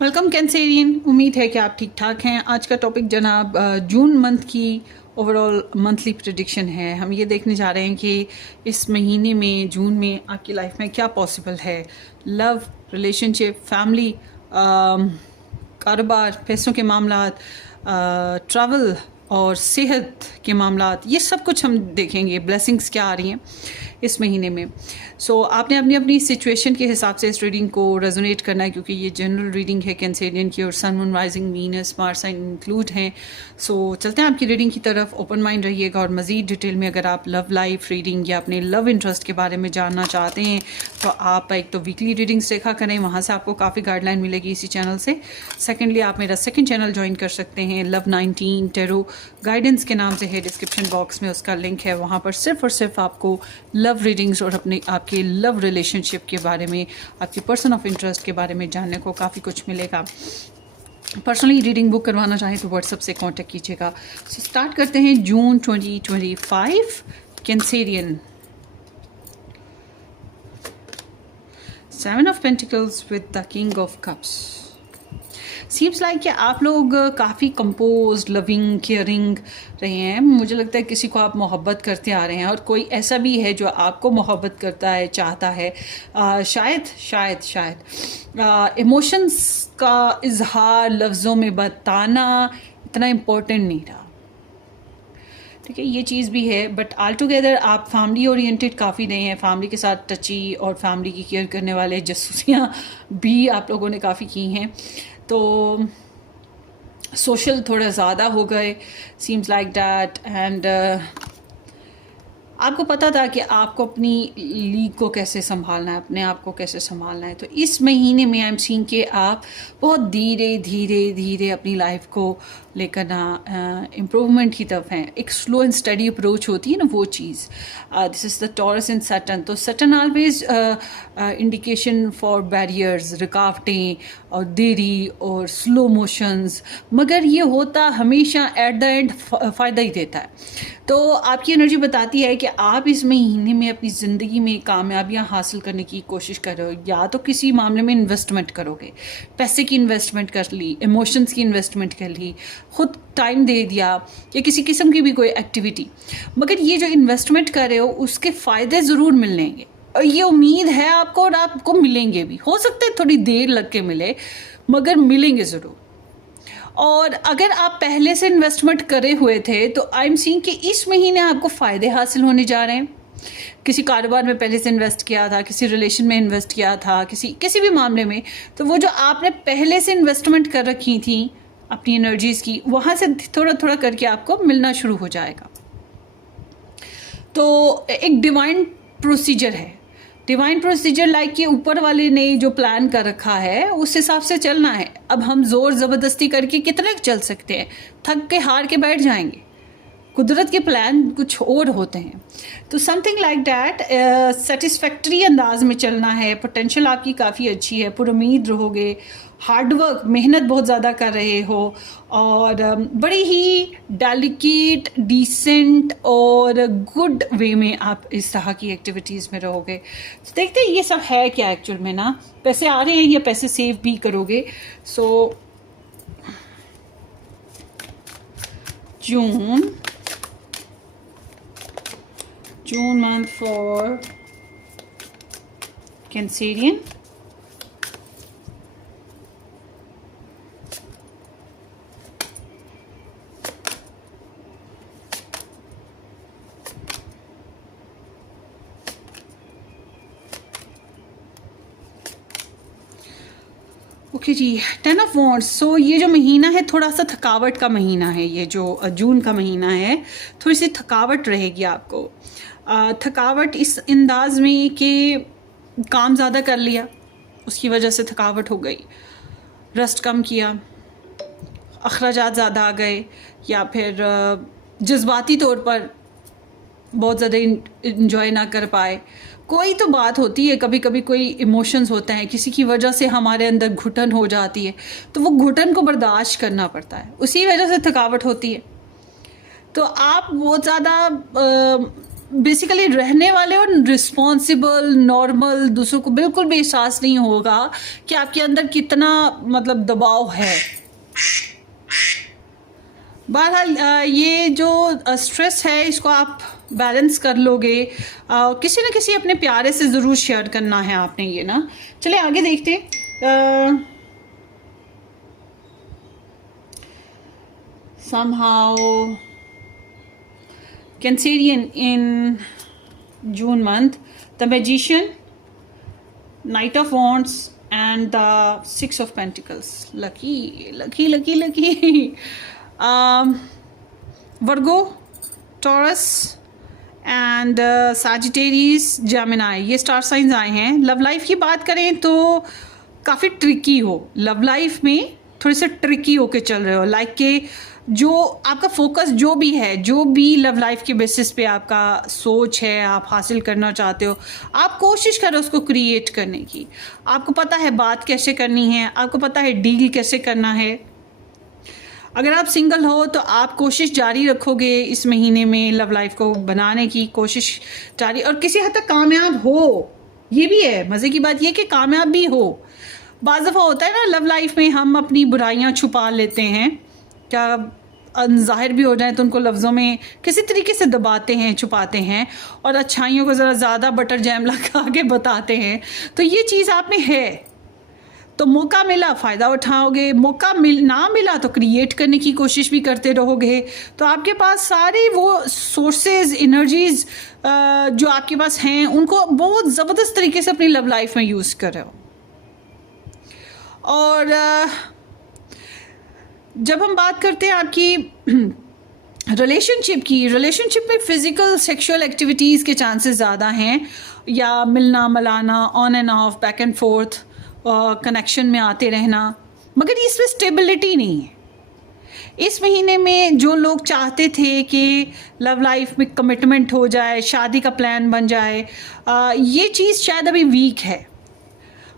Welcome Cancerian. उम्मीद है कि आप ठीक ठाक हैं। आज का टॉपिक जनाब जून मंथ की ओवरऑल मंथली प्रेडिक्शन है। हम ये देखने जा रहे हैं कि इस महीने में जून में आपकी लाइफ में क्या पॉसिबल है। लव, रिलेशनशिप, फैमिली, कारोबार, पैसों के मामलात, ट्रैवल और सेहत के मामलात, ये सब कुछ हम देखेंगे। ब्लेसिंग्स क्या आ रही हैं इस महीने में। आपने अपनी अपनी सिचुएशन के हिसाब से इस रीडिंग को रेजोनेट करना है, क्योंकि ये जनरल रीडिंग है कैंसेरियन की और sun, moon, rising, Venus, Mars sign include हैं। चलते हैं आपकी रीडिंग की तरफ। ओपन माइंड रहिएगा और मज़ीद डिटेल में अगर आप लव लाइफ रीडिंग या अपने लव इंटरेस्ट के बारे में जानना चाहते हैं तो आप एक तो वीकली रीडिंग्स देखा करें, वहाँ से आपको काफ़ी गाइडलाइन मिलेगी इसी चैनल से। सेकेंडली आप मेरा सेकेंड चैनल ज्वाइन कर सकते हैं, लव 19 टेरो गाइडेंस के नाम से है। डिस्क्रिप्शन बॉक्स में उसका लिंक है। वहाँ पर सिर्फ और सिर्फ आपको लव रीडिंग्स और आपके लव रिलेशनशिप के बारे में, आपकी पर्सन ऑफ इंटरेस्ट के बारे में जानने को काफ़ी कुछ मिलेगा। पर्सनली रीडिंग बुक करवाना चाहें तो व्हाट्सएप से कांटेक्ट कीजिएगा। स्टार्ट करते हैं जून 2025 Cancerian. 7 of pentacles with the king of cups. Seems like कि आप लोग काफ़ी कंपोज, लविंग, केयरिंग रहे हैं। मुझे लगता है किसी को आप मोहब्बत करते आ रहे हैं और कोई ऐसा भी है जो आपको मोहब्बत करता है, चाहता है। शायद इमोशंस का इजहार लफ्ज़ों में बताना इतना इम्पोर्टेंट नहीं रहा। ठीक है, ये चीज़ भी है। बट ऑल टुगेदर आप फैमिली ओरिएंटेड काफ़ी रहे हैं। फैमिली के साथ टची और फैमिली की केयर करने वाले जासूसियाँ भी आप लोगों ने काफ़ी की हैं। तो सोशल थोड़ा ज़्यादा हो गए, सीम्स लाइक डैट। एंड आपको पता था कि आपको अपनी लीग को कैसे संभालना है, अपने आप को कैसे संभालना है। तो इस महीने में आई एम सीइंग कि आप बहुत धीरे धीरे धीरे अपनी लाइफ को लेकर ना इम्प्रूवमेंट की तरफ हैं। एक स्लो एंड स्टडी अप्रोच होती है ना, वो चीज़। This is the Taurus and Saturn. तो Saturn always indication for barriers, रुकावटें और देरी और स्लो मोशंस, मगर ये होता हमेशा एट द एंड फ़ायदा ही देता है। तो आपकी एनर्जी बताती है कि आप इस महीने में अपनी ज़िंदगी में कामयाबियां हासिल करने की कोशिश कर रहे हो। या तो किसी मामले में इन्वेस्टमेंट करोगे, पैसे की इन्वेस्टमेंट कर ली, इमोशंस की इन्वेस्टमेंट कर ली, खुद टाइम दे दिया, या किसी किस्म की भी कोई एक्टिविटी। मगर ये जो इन्वेस्टमेंट कर रहे हो उसके फ़ायदे ज़रूर मिलेंगे और ये उम्मीद है आपको, और आपको मिलेंगे भी। हो सकता है थोड़ी देर लग के मिले, मगर मिलेंगे ज़रूर। और अगर आप पहले से इन्वेस्टमेंट करे हुए थे तो आई एम सीइंग कि इस महीने आपको फ़ायदे हासिल होने जा रहे हैं। किसी कारोबार में पहले से इन्वेस्ट किया था, किसी रिलेशन में इन्वेस्ट किया था, किसी भी मामले में, तो वो जो आपने पहले से इन्वेस्टमेंट कर रखी थी अपनी एनर्जीज़ की, वहाँ से थोड़ा थोड़ा करके आपको मिलना शुरू हो जाएगा। तो एक डिवाइन प्रोसीजर है। डिवाइन प्रोसीजर लाइक कि ऊपर वाले ने जो प्लान कर रखा है उस हिसाब से चलना है। अब हम ज़ोर ज़बरदस्ती करके कितने चल सकते हैं, थक के हार के बैठ जाएंगे। कुदरत के प्लान कुछ और होते हैं। तो समथिंग लाइक डैट, सेटिस्फैक्ट्री अंदाज में चलना है। पोटेंशियल आपकी काफ़ी अच्छी है, पुरुमीद रहोगे, हार्डवर्क, मेहनत बहुत ज़्यादा कर रहे हो और बड़ी ही डेलिकेट, डिसेंट और गुड वे में आप इस तरह की एक्टिविटीज़ में रहोगे। तो देखते हैं ये सब है क्या एक्चुअल में ना। पैसे आ रहे हैं या पैसे सेव भी करोगे। June month for Cancerian. Okay ji, 10 of wands. ये जो महीना है थोड़ा सा थकावट का महीना है। ये जो जून का महीना है, थोड़ी सी थकावट रहेगी आपको। थकावट इस अंदाज में कि काम ज़्यादा कर लिया, उसकी वजह से थकावट हो गई। रेस्ट कम किया, अखराजात ज़्यादा आ गए, या फिर जज्बाती तौर पर बहुत ज़्यादा इंजॉय ना कर पाए। कोई तो बात होती है, कभी कभी कोई इमोशंस होते हैं, किसी की वजह से हमारे अंदर घुटन हो जाती है, तो वो घुटन को बर्दाश्त करना पड़ता है, उसी वजह से थकावट होती है। तो आप बहुत ज़्यादा बेसिकली रहने वाले और रिस्पॉन्सिबल, नॉर्मल, दूसरों को बिल्कुल भी एहसास नहीं होगा कि आपके अंदर कितना मतलब दबाव है। बहरहाल ये जो स्ट्रेस है इसको आप बैलेंस कर लोगे। किसी न किसी अपने प्यारे से ज़रूर शेयर करना है आपने ये ना। चलिए आगे देखते हैं। somehow Cancerian in June month, the Magician, Knight of Wands and the Six of Pentacles. Lucky. Virgo, Taurus and Sagittarius, Gemini, ये स्टार साइंस आए हैं। लव लाइफ की बात करें तो काफ़ी ट्रिकी हो, लव लाइफ में थोड़े से ट्रिकी होके चल रहे हो। लाइक के जो आपका फोकस जो भी लव लाइफ के बेसिस पे आपका सोच है, आप हासिल करना चाहते हो, आप कोशिश करो उसको क्रिएट करने की। आपको पता है बात कैसे करनी है, आपको पता है डील कैसे करना है। अगर आप सिंगल हो तो आप कोशिश जारी रखोगे इस महीने में लव लाइफ को बनाने की कोशिश जारी, और किसी हद तक कामयाब हो। ये भी है मज़े की बात, ये कि कामयाब भी हो। बाज़ दफ़ा होता है ना लव लाइफ में हम अपनी बुराइयां छुपा लेते हैं, क्या ज़ाहिर भी हो जाए तो उनको लफ्ज़ों में किसी तरीके से दबाते हैं, छुपाते हैं, और अच्छाइयों को ज़रा ज़्यादा बटर जैम लगा के बताते हैं। तो ये चीज़ आप में है, तो मौका मिला फ़ायदा उठाओगे, मौका ना मिला तो क्रिएट करने की कोशिश भी करते रहोगे। तो आपके पास सारी वो सोर्सेज, एनर्जीज़ जो आपके पास हैं उनको बहुत ज़बरदस्त तरीके से अपनी लव लाइफ में यूज़ कर रहे हो। और जब हम बात करते हैं आपकी रिलेशनशिप में फ़िज़िकल सेक्सुअल एक्टिविटीज़ के चांसेस ज़्यादा हैं, या मिलना मिलाना, on end of, back and fourth connection में आते रहना, मगर इसमें स्टेबिलिटी नहीं है। इस महीने में जो लोग चाहते थे कि लव लाइफ में कमिटमेंट हो जाए, शादी का प्लान बन जाए, ये चीज़ शायद अभी वीक है।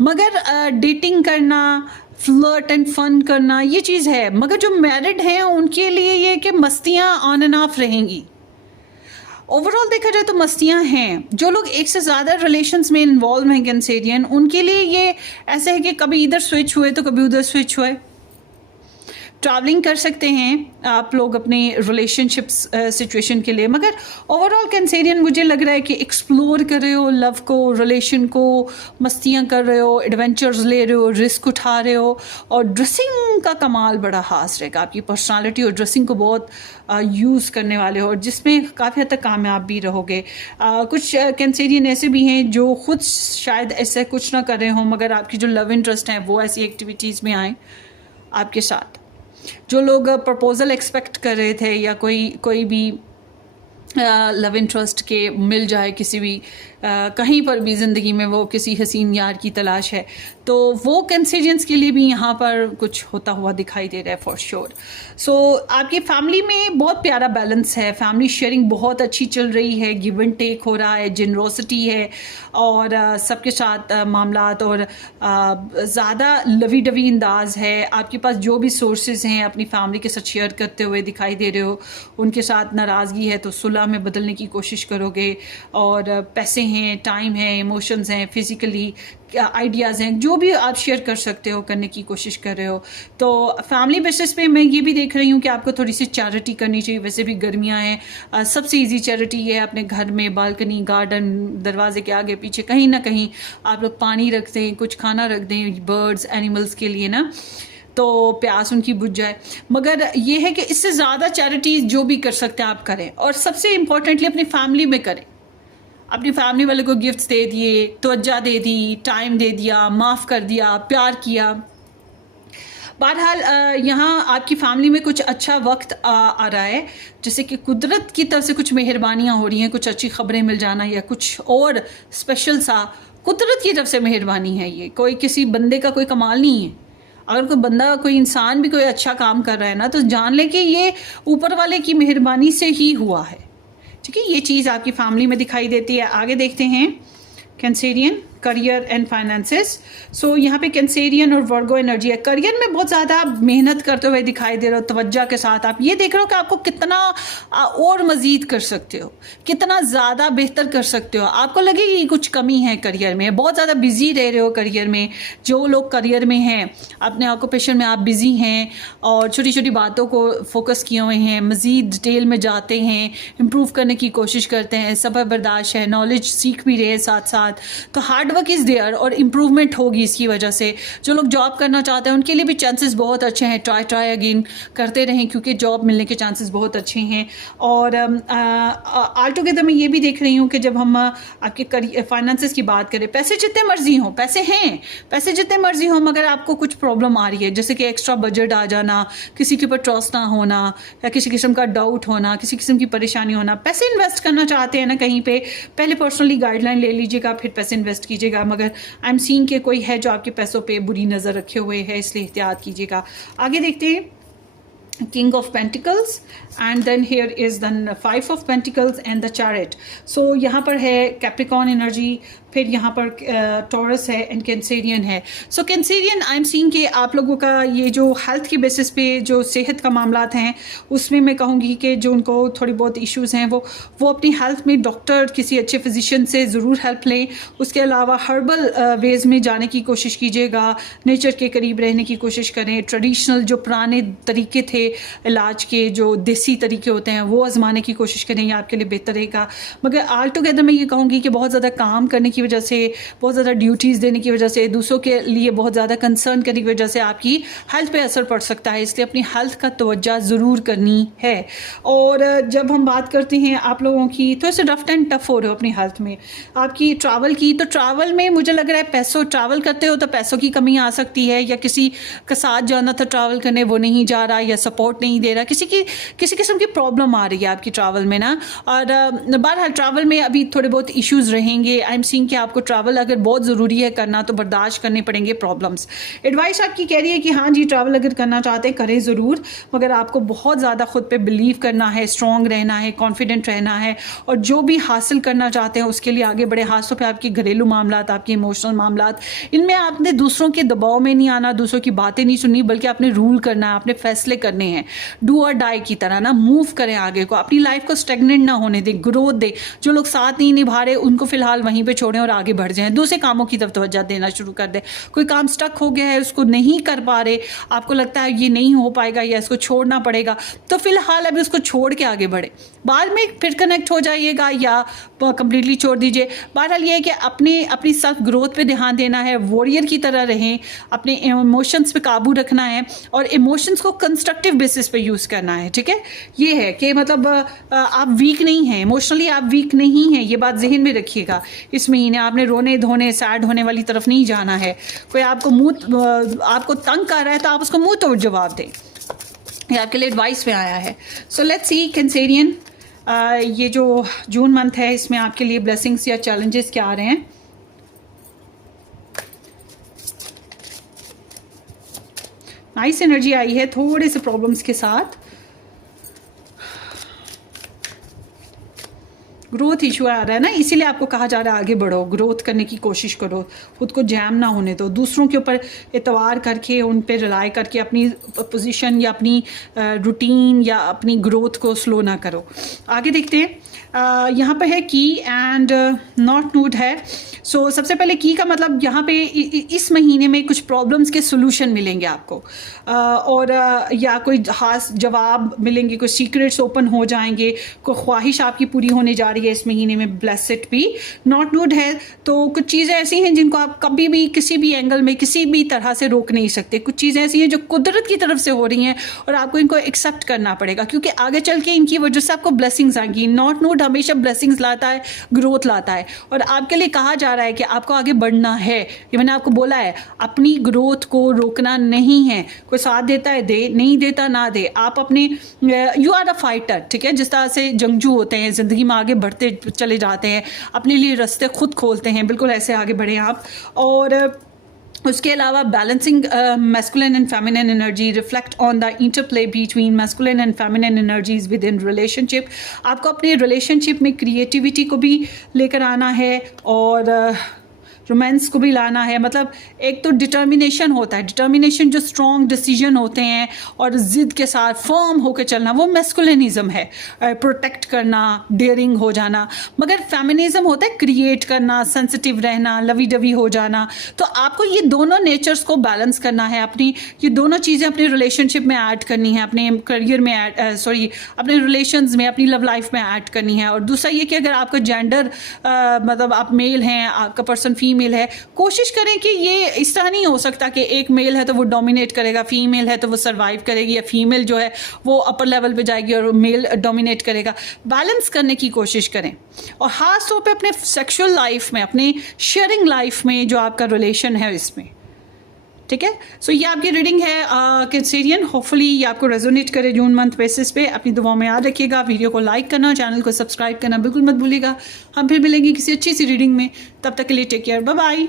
मगर डेटिंग करना, फ्लर्ट एंड फन करना, ये चीज़ है। मगर जो मैरिड हैं उनके लिए ये कि मस्तियाँ ऑन एंड ऑफ रहेंगी। ओवरऑल देखा जाए तो मस्तियाँ हैं। जो लोग एक से ज़्यादा रिलेशंस में इन्वॉल्व हैं कैंसेरियन, उनके लिए ये ऐसे है कि कभी इधर स्विच हुए तो कभी उधर स्विच हुए। ट्रैवलिंग कर सकते हैं आप लोग अपने रिलेशनशिप सिचुएशन के लिए, मगर ओवरऑल कैंसेरियन मुझे लग रहा है कि एक्सप्लोर कर रहे हो लव को, रिलेशन को, मस्तियाँ कर रहे हो, एडवेंचर्स ले रहे हो, रिस्क उठा रहे हो। और ड्रेसिंग का कमाल बड़ा खास रहेगा, आपकी पर्सनालिटी और ड्रेसिंग को बहुत यूज़ करने वाले हो, और जिसमें काफ़ी हद तक कामयाब भी रहोगे। कुछ कैंसेरियन ऐसे भी हैं जो खुद शायद ऐसे कुछ ना कर रहे हों, मगर आपकी जो लव इंटरेस्ट हैं वो ऐसी एक्टिविटीज़ में आए आपके साथ। जो लोग प्रपोज़ल एक्सपेक्ट कर रहे थे, या कोई भी लव इंटरेस्ट के मिल जाए किसी भी कहीं पर भी ज़िंदगी में, वो किसी हसीन यार की तलाश है, तो वो कैंसेरियंस के लिए भी यहाँ पर कुछ होता हुआ दिखाई दे रहा है फॉर श्योर। सो आपकी फैमिली में बहुत प्यारा बैलेंस है, फैमिली शेयरिंग बहुत अच्छी चल रही है, गिव एंड टेक हो रहा है, जेनरोसिटी है, और सबके साथ मामलात, और ज़्यादा लवी डवी अंदाज है। आपके पास जो भी सोर्सेज हैं अपनी फैमिली के साथ शेयर करते हुए दिखाई दे रहे हो। उनके साथ नाराज़गी है तो सुलह में बदलने की कोशिश करोगे, और पैसे हैं, टाइम है, इमोशंस हैं, फिज़िकली आइडियाज़ हैं, जो भी आप शेयर कर सकते हो करने की कोशिश कर रहे हो। तो फैमिली बेसिस पे मैं ये भी देख रही हूँ कि आपको थोड़ी सी चैरिटी करनी चाहिए। वैसे भी गर्मियाँ हैं, सबसे इजी चैरिटी ये है अपने घर में बालकनी, गार्डन, दरवाजे के आगे पीछे कहीं ना कहीं आप लोग पानी रख दें, कुछ खाना रख दें बर्ड्स, एनिमल्स के लिए ना, तो प्यास उनकी बुझ जाए। मगर ये है कि इससे ज़्यादा चैरिटी जो भी कर सकते हैं आप करें, और सबसे इम्पोर्टेंटली अपनी फैमिली में करें। अपनी फैमिली वाले को गिफ्ट्स दे दिए, तवज्जो दे दी, टाइम दे दिया, माफ़ कर दिया, प्यार किया। बहरहाल यहाँ आपकी फैमिली में कुछ अच्छा वक्त आ रहा है, जैसे कि कुदरत की तरफ से कुछ मेहरबानियाँ हो रही हैं, कुछ अच्छी खबरें मिल जाना, या कुछ और स्पेशल सा कुदरत की तरफ से मेहरबानी है। ये कोई किसी बंदे का कोई कमाल नहीं है। अगर कोई बंदा, कोई इंसान भी कोई अच्छा काम कर रहा है ना, तो जान ले कि ये ऊपर वाले की मेहरबानी से ही हुआ है। ठीक है, ये चीज़ आपकी फैमिली में दिखाई देती है। आगे देखते हैं कैंसेरियन, करियर एंड फाइनेंसेस। सो यहाँ पे कैंसेरियन और वर्गो एनर्जी है। करियर में बहुत ज़्यादा मेहनत करते हुए दिखाई दे रहे हो, तवज्जो के साथ आप ये देख रहे हो कि आपको कितना और मज़ीद कर सकते हो, कितना ज़्यादा बेहतर कर सकते हो। आपको लगेगी कि कुछ कमी है करियर में, बहुत ज़्यादा बिजी रह रहे हो करियर में। जो लोग करियर में हैं, अपने ऑक्यूपेशन में आप बिजी हैं और छोटी छोटी बातों को फोकस किए हुए हैं, मज़ीद डिटेल में जाते हैं, इम्प्रूव करने की कोशिश करते हैं, सब्र बर्दाश्त है, नॉलेज सीख भी रहे हैं साथ साथ, तो हार्ड वर्क इज़ देयर और इम्प्रूवमेंट होगी इसकी वजह से। जो लोग जॉब करना चाहते हैं उनके लिए भी चांसेस बहुत अच्छे हैं। ट्राई अगेन करते रहें क्योंकि जॉब मिलने के चांसेस बहुत अच्छे हैं। और ऑल टुगेदर मैं ये भी देख रही हूँ कि जब हम आपके फाइनेंसेस की बात करें, पैसे जितने मर्जी हों, पैसे हैं, पैसे जितने मर्जी हों, मगर आपको कुछ प्रॉब्लम आ रही है, जैसे कि एक्स्ट्रा बजट आ जाना, किसी के ऊपर ट्रस्ट ना होना, या किसी किस्म का डाउट होना, किसी किस्म की परेशानी होना। पैसे इन्वेस्ट करना चाहते हैं ना कहीं पे, पहले पर्सनली गाइडलाइन ले लीजिएगा, फिर पैसे इन्वेस्ट कीजिएगा। मगर आई एम सीइंग कि कोई है जो आपके पैसों पे बुरी नज़र रखे हुए है, इसलिए एहतियात कीजिएगा। आगे देखते हैं King of Pentacles and then here is the Five of Pentacles and the Chariot. So यहाँ पर है Capricorn energy, फिर यहाँ पर टॉरस है एंड कैंसेरियन है। सो कैंसेरियन आई एम सीइंग कि आप लोगों का ये जो हेल्थ के बेसिस पे जो सेहत का मामलात हैं, उसमें मैं कहूँगी कि जो उनको थोड़ी बहुत इश्यूज़ हैं वो अपनी हेल्थ में डॉक्टर, किसी अच्छे फिजिशियन से ज़रूर हेल्प लें। उसके अलावा हर्बल वेज़ में जाने की कोशिश कीजिएगा, नेचर के करीब रहने की कोशिश करें। ट्रेडिशनल जो पुराने तरीके थे इलाज के, जो देसी तरीके होते हैं, वो आजमाने की कोशिश करें, ये आपके लिए बेहतर रहेगा। मगर ऑल टुगेदर मैं ये कहूँगी कि बहुत ज़्यादा काम करने की वजह से, बहुत ज़्यादा ड्यूटीज़ देने की वजह से, दूसरों के लिए बहुत ज़्यादा कंसर्न करने की वजह से आपकी हेल्थ पे असर पड़ सकता है। इसलिए अपनी हेल्थ का तवज्जो ज़रूर करनी है। और जब हम बात करते हैं आप लोगों की, थोड़े से रफ एंड टफ हो रहे हो अपनी हेल्थ में, आपकी ट्रैवल की, तो ट्रैवल में मुझे लग रहा है पैसों, ट्रैवल करते हो तो पैसों की कमी आ सकती है, या किसी का साथ जाना था ट्रैवल करने, वो नहीं जा रहा, या सपोर्ट नहीं दे रहा, किसी किस्म की प्रॉब्लम आ रही है आपकी ट्रैवल में ना। और बहरहाल ट्रैवल में अभी थोड़े बहुत इश्यूज़ रहेंगे। आई एम सीइंग कि आपको ट्रैवल अगर बहुत ज़रूरी है करना तो बर्दाश्त करने पड़ेंगे प्रॉब्लम्स। एडवाइस आपकी कह रही है कि हाँ जी, ट्रैवल अगर करना चाहते हैं करें ज़रूर, मगर आपको बहुत ज़्यादा खुद पे बिलीव करना है, स्ट्रॉन्ग रहना है, कॉन्फिडेंट रहना है, और जो भी हासिल करना चाहते हैं उसके लिए आगे बढ़े। हाथों पे आपके घरेलू मामलात, आपके इमोशनल मामलात, इनमें आपने दूसरों के दबाव में नहीं आना, दूसरों की बातें नहीं सुननी, बल्कि आपने रूल करना है, आपने फैसले करने हैं। डू और डाई की तरह ना मूव करें आगे को, अपनी लाइफ को स्टेगनेंट ना होने दें, ग्रोथ दें। जो लोग साथ नहीं निभा रहे उनको फिलहाल वहीं पे छोड़ें और आगे बढ़ जाएं, दूसरे कामों की तरफ तवज्जो देना शुरू कर दें। कोई काम स्टक हो गया है, उसको नहीं कर पा रहे, आपको लगता है ये नहीं हो पाएगा या इसको छोड़ना पड़ेगा, तो फिलहाल अभी उसको छोड़ के आगे बढ़े, बाद में फिर कनेक्ट हो जाइएगा या कंप्लीटली छोड़ दीजिए। बहरहाल ये है कि अपनी सेल्फ ग्रोथ पे ध्यान देना है, वॉरियर की तरह रहें, अपने इमोशंस पे काबू रखना है और इमोशंस को कंस्ट्रक्टिव बेसिस पे यूज़ करना है। ठीक है, ये है कि मतलब आप वीक नहीं हैं, इमोशनली आप वीक नहीं हैं, ये बात जहन में रखिएगा। इस महीने आपने रोने धोने, सैड होने वाली तरफ नहीं जाना है। कोई आपको तंग कर रहा है तो आप उसको मुंह तोड़ जवाब दें, ये आपके लिए एडवाइस में आया है। सो लेट्स सी कैंसेरियन, ये जो जून मंथ है इसमें आपके लिए ब्लेसिंग्स या चैलेंजेस क्या आ रहे हैं। नाइस एनर्जी आई है थोड़े से प्रॉब्लम्स के साथ। ग्रोथ इशू आ रहा है ना, इसीलिए आपको कहा जा रहा है आगे बढ़ो, ग्रोथ करने की कोशिश करो, खुद को जैम ना होने दो, दूसरों के ऊपर एतवार करके, उन पे रिलाई करके अपनी पोजीशन या अपनी रूटीन या अपनी ग्रोथ को स्लो ना करो। आगे देखते हैं, यहाँ पे है की एंड नॉट नोड है। सो सबसे पहले की का मतलब यहाँ पे इस महीने में कुछ प्रॉब्लम्स के सोल्यूशन मिलेंगे आपको, और या कोई खास जवाब मिलेंगे, कुछ सीक्रेट्स ओपन हो जाएंगे, कोई ख्वाहिश आपकी पूरी होने जा रही है इस महीने में। ब्लेसिड भी नॉट नोड है, तो कुछ चीज़ें ऐसी हैं जिनको आप कभी भी किसी भी एंगल में किसी भी तरह से रोक नहीं सकते। कुछ चीज़ें ऐसी हैं जो कुदरत की तरफ से हो रही हैं और आपको इनको एक्सेप्ट करना पड़ेगा, क्योंकि आगे चल के इनकी वजह से आपको ब्लेसिंग्स आएंगी। नॉट नोड हमेशा ब्लेसिंग्स लाता है, ग्रोथ लाता है, और आपके लिए कहा जा रहा है कि आपको आगे बढ़ना है। ये मैंने आपको बोला है, अपनी ग्रोथ को रोकना नहीं है। कोई साथ देता है दे, नहीं देता ना दे। आप अपने यू आर अ फाइटर, ठीक है, जिस तरह से जंगजू होते हैं, ज़िंदगी में आगे बढ़ते चले जाते हैं, अपने लिए रास्ते खुद खोलते हैं, बिल्कुल ऐसे आगे बढ़ें आप। और उसके अलावा balancing masculine and feminine energy, reflect on the interplay between masculine and feminine energies with in relationship. आपको अपने रिलेशनशिप में क्रिएटिविटी को भी लेकर आना है, और रोमांस को भी लाना है। मतलब एक तो डिटर्मिनेशन होता है, डिटर्मिनेशन जो स्ट्रॉन्ग डिसीजन होते हैं और ज़िद के साथ फर्म होकर चलना, वो मैस्कुलिनिज्म है, प्रोटेक्ट करना, डेयरिंग हो जाना। मगर फेमिनिज्म होता है क्रिएट करना, सेंसिटिव रहना, लवी डवी हो जाना। तो आपको ये दोनों नेचर्स को बैलेंस करना है, अपनी ये दोनों चीज़ें अपने रिलेशनशिप में ऐड करनी है, अपने करियर में अपने रिलेशंस में, अपनी लव लाइफ में ऐड करनी है। और दूसरा ये कि अगर आपका जेंडर मतलब आप मेल हैं, आपका पर्सन फीमेल है, कोशिश करें कि ये इस तरह नहीं हो सकता कि एक मेल है तो वो डोमिनेट करेगा, फीमेल है तो वो सर्वाइव करेगी, या फीमेल जो है वो अपर लेवल पे जाएगी और मेल डोमिनेट करेगा। बैलेंस करने की कोशिश करें। और ख़ास तौर पे अपने सेक्सुअल लाइफ में, अपनी शेयरिंग लाइफ में जो आपका रिलेशन है इसमें, ठीक है। सो ये आपकी रीडिंग है कैंसेरियन। होपफुली ये आपको रेजोनेट करे जून मंथ बेसिस पे। अपनी दुआओं में याद रखिएगा, वीडियो को लाइक करना, चैनल को सब्सक्राइब करना बिल्कुल मत भूलिएगा। हम फिर मिलेंगे किसी अच्छी सी रीडिंग में, तब तक के लिए टेक केयर, बाय बाय।